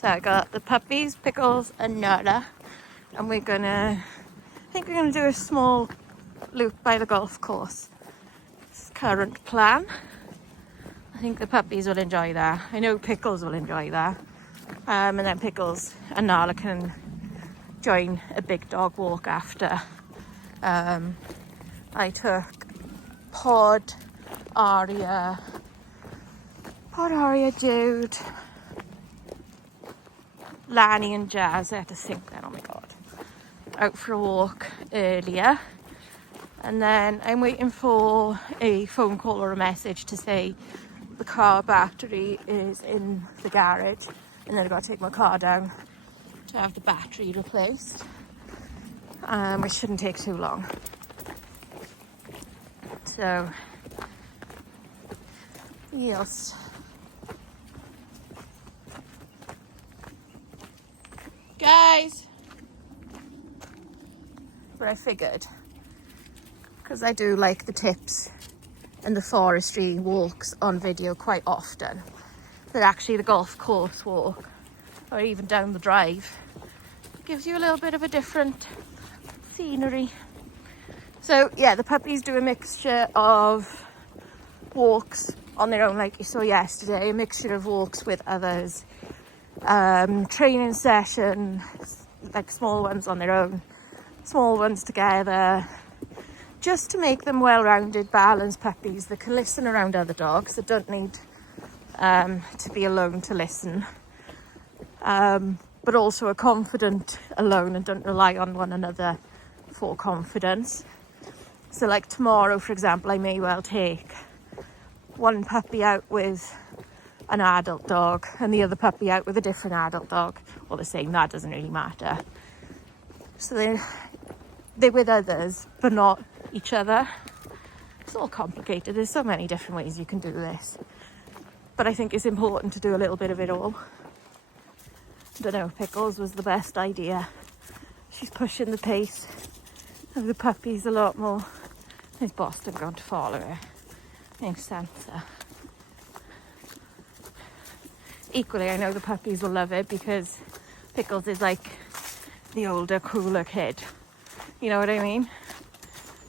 So I got the puppies, Pickles and Nala, and I think we're gonna do a small loop by the golf course. It's current plan. I think the puppies will enjoy that. I know Pickles will enjoy that. And then Pickles and Nala can join a big dog walk after. I took Pod, Aria, Jude, Lanny and Jazz. I had to think then, oh my god. Out for a walk earlier. And then I'm waiting for a phone call or a message to say the car battery is in the garage. And then I've got to take my car down to have the battery replaced. Which shouldn't take too long. So, yes. Guys! But I figured, because I do like the tips and the forestry walks on video quite often, that actually the golf course walk, or even down the drive, gives you a little bit of a different scenery. So yeah, the puppies do a mixture of walks on their own, like you saw yesterday, a mixture of walks with others, training sessions, like small ones on their own, small ones together, just to make them well-rounded, balanced puppies that can listen around other dogs, that don't need to be alone to listen, but also are confident alone and don't rely on one another for confidence. So like tomorrow, for example, I may well take one puppy out with an adult dog and the other puppy out with a different adult dog, or the same, that doesn't really matter. So they're with others but not each other. It's all complicated. There's so many different ways you can do this, but I think it's important to do a little bit of it all. I don't know, Pickles was the best idea. She's pushing the pace of the puppies a lot more. There's Boston going to follow her. There's Sansa. Equally, I know the puppies will love it because Pickles is like the older, cooler kid. You know what I mean?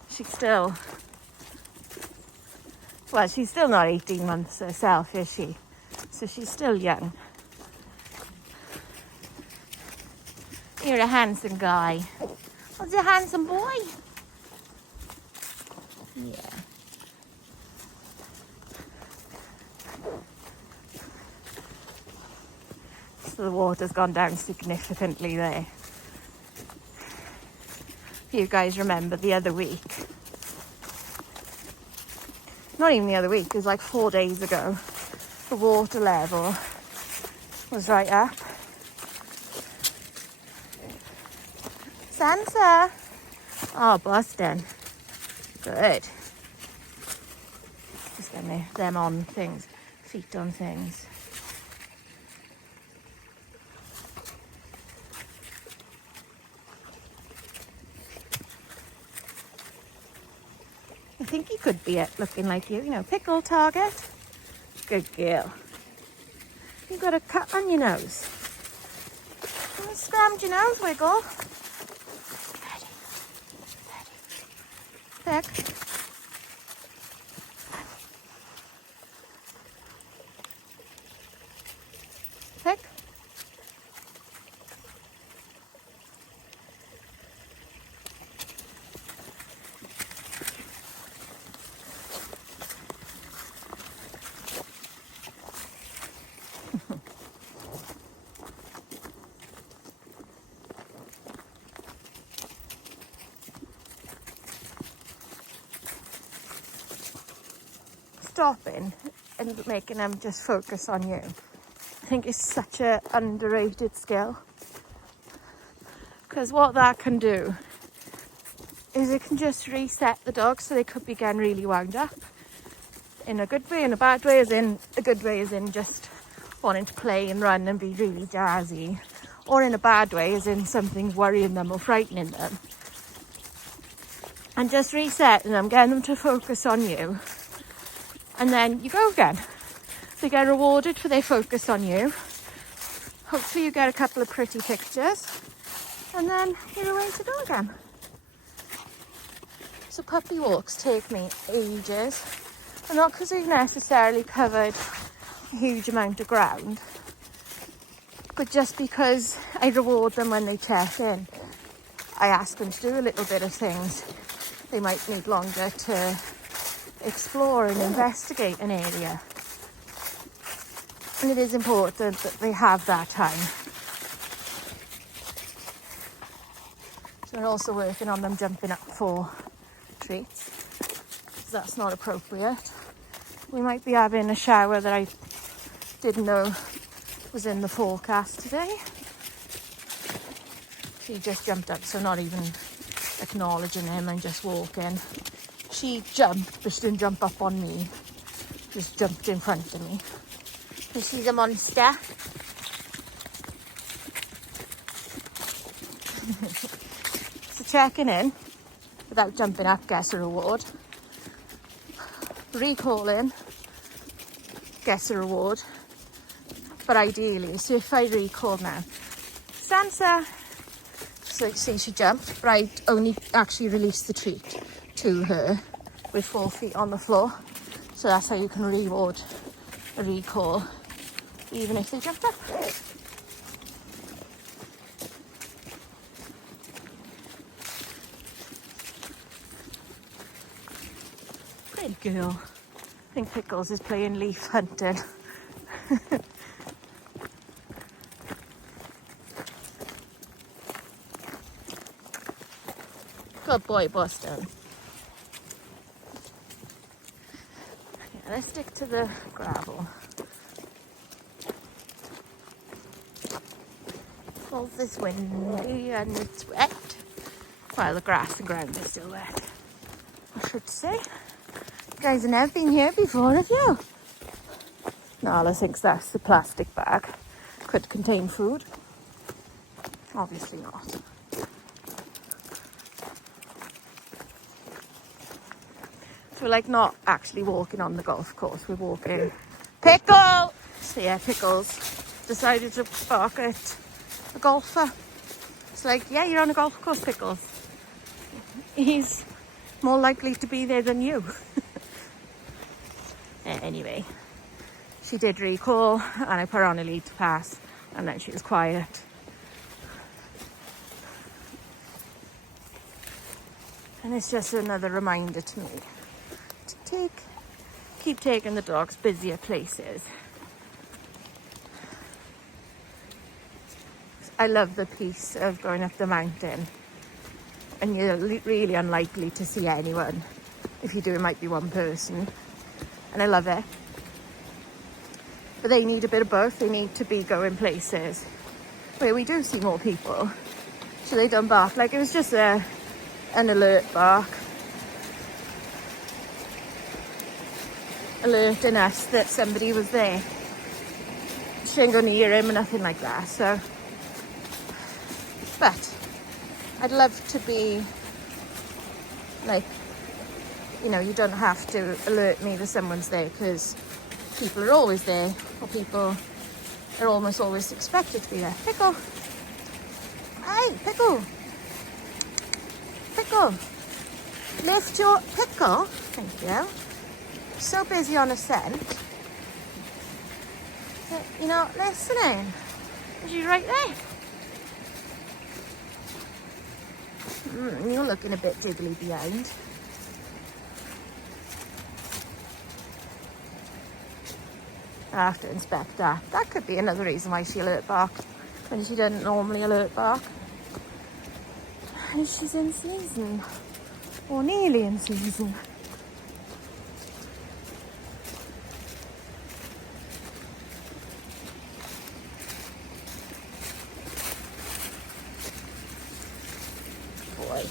She's still not 18 months herself, is she? So she's still young. You're a handsome guy. What's a handsome boy? Yeah. So the water's gone down significantly there. If you guys remember the other week, not even the other week, it was like 4 days ago, the water level was right up. Sansa! Oh, Boston. Good. Just getting them on things, feet on things. I think he could be looking like you know, pickle target. Good girl. You've got a cut on your nose. You scrammed your nose, Wiggle. Pick. Pick. Stopping and making them just focus on you, I think is such an underrated skill, because what that can do is it can just reset the dog, so they could be getting really wound up in a good way, in a bad way, as in a good way as in just wanting to play and run and be really jazzy, or in a bad way as in something's worrying them or frightening them, and just resetting them, getting them to focus on you. And then you go again. They get rewarded for their focus on you. hopefully you get a couple of pretty pictures, and then you're away to go again. So puppy walks take me ages, and not because we've necessarily covered a huge amount of ground, but just because I reward them when they check in. I ask them to do a little bit of things they might need longer to explore and investigate an area. And it is important that they have that time. So we're also working on them jumping up for treats, because that's not appropriate. We might be having a shower that I didn't know was in the forecast today. She just jumped up, so not even acknowledging him and just walking. She jumped, but she didn't jump up on me. Just jumped in front of me. And she's a monster. So checking in without jumping up gets a reward. Recalling gets a reward. But ideally, so if I recall now, Sansa, so see she jumped, but I only actually released the treat to her with 4 feet on the floor. So that's how you can reward a recall, even if they jumped up. Good girl. I think Pickles is playing leaf hunting. Good boy, Boston. Yeah, let's stick to the gravel. Well, this windy and it's wet. Well, the grass and ground is still wet, I should say. You guys have never been here before, have you? Nala thinks that's the plastic bag. Could contain food. Obviously not. So we're like not actually walking on the golf course, we're walking. Pickle! So yeah, Pickles decided to bark at a golfer. It's like, yeah, you're on a golf course, Pickles. He's more likely to be there than you. Anyway, she did recall and I put her on a lead to pass, and then she was quiet. And it's just another reminder to me to keep taking the dogs busier places. I love the peace of going up the mountain, and you're really unlikely to see anyone. If you do, it might be one person, and I love it. But they need a bit of both. They need to be going places where we do see more people, so they don't bark. Like, it was just an alert bark, alerting us that somebody was there. She didn't go near him or nothing like that. So, but I'd love to be like, you know, you don't have to alert me that someone's there, because people are always there, or people are almost always expected to be there. Pickle! Hey, Pickle! Pickle! Lift your Pickle! Thank you. So busy on a scent that you're not listening. She's right there. You're looking a bit jiggly behind. I have to inspect that. That could be another reason why she alert bark when she doesn't normally alert bark. And she's in season, or nearly in season. Boy.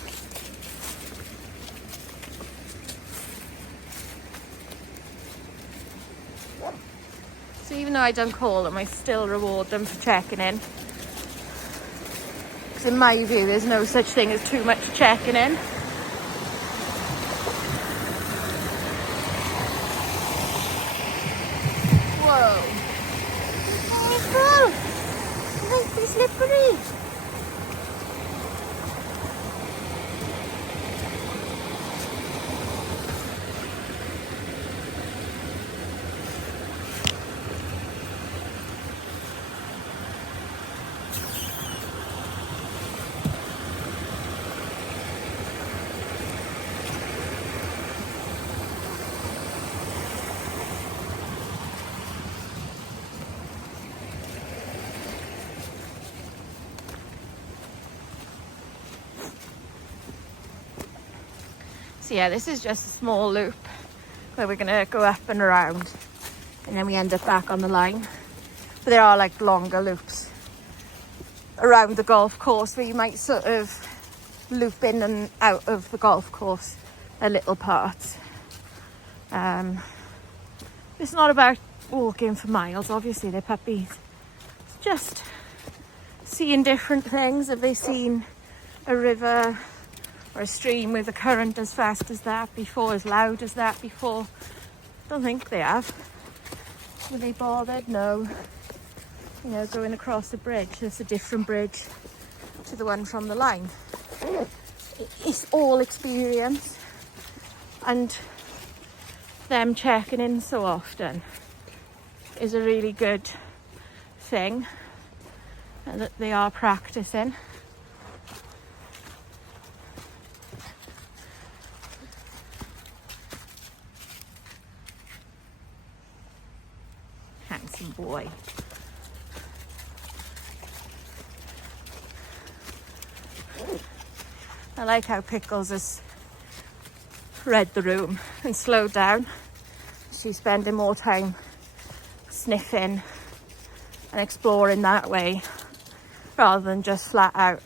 So even though I don't call them, I still reward them for checking in. Because in my view, there's no such thing as too much checking in. Whoa. slippery. So yeah, this is just a small loop where we're gonna go up and around and then we end up back on the line. But there are like longer loops around the golf course where you might sort of loop in and out of the golf course a little part. It's not about walking for miles, obviously they're puppies. It's just seeing different things. Have they seen a river or a stream with a current as fast as that before, as loud as that before? Don't think they have. Were they bothered? No. You know, going across the bridge, there's a different bridge to the one from the line. It's all experience, and them checking in so often is a really good thing, and that they are practicing. Handsome boy. I like how Pickles has read the room and slowed down. She's spending more time sniffing and exploring that way rather than just flat out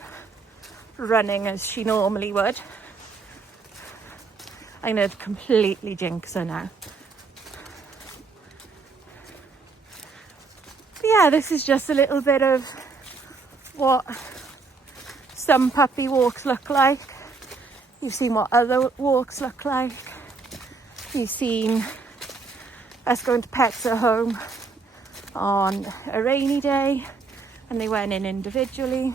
running as she normally would. I'm going to completely jinx her now. Yeah, this is just a little bit of what some puppy walks look like. You've seen what other walks look like. You've seen us going to pets at home on a rainy day and they went in individually.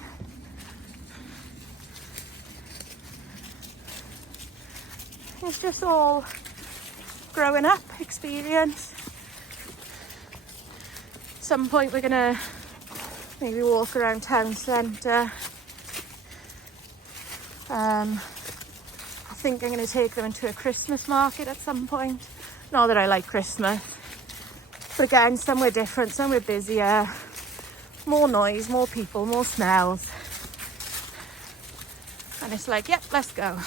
It's just all growing up experience. At some point we're gonna maybe walk around town centre. I think I'm going to take them into a Christmas market at some point. Not that I like Christmas, but again, somewhere different, somewhere busier, more noise, more people, more smells. And it's like, yep, let's go.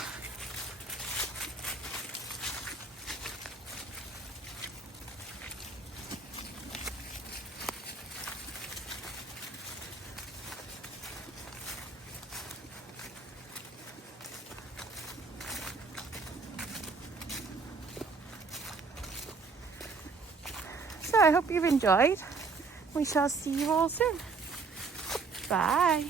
So I hope you've enjoyed. We shall see you all soon. Bye.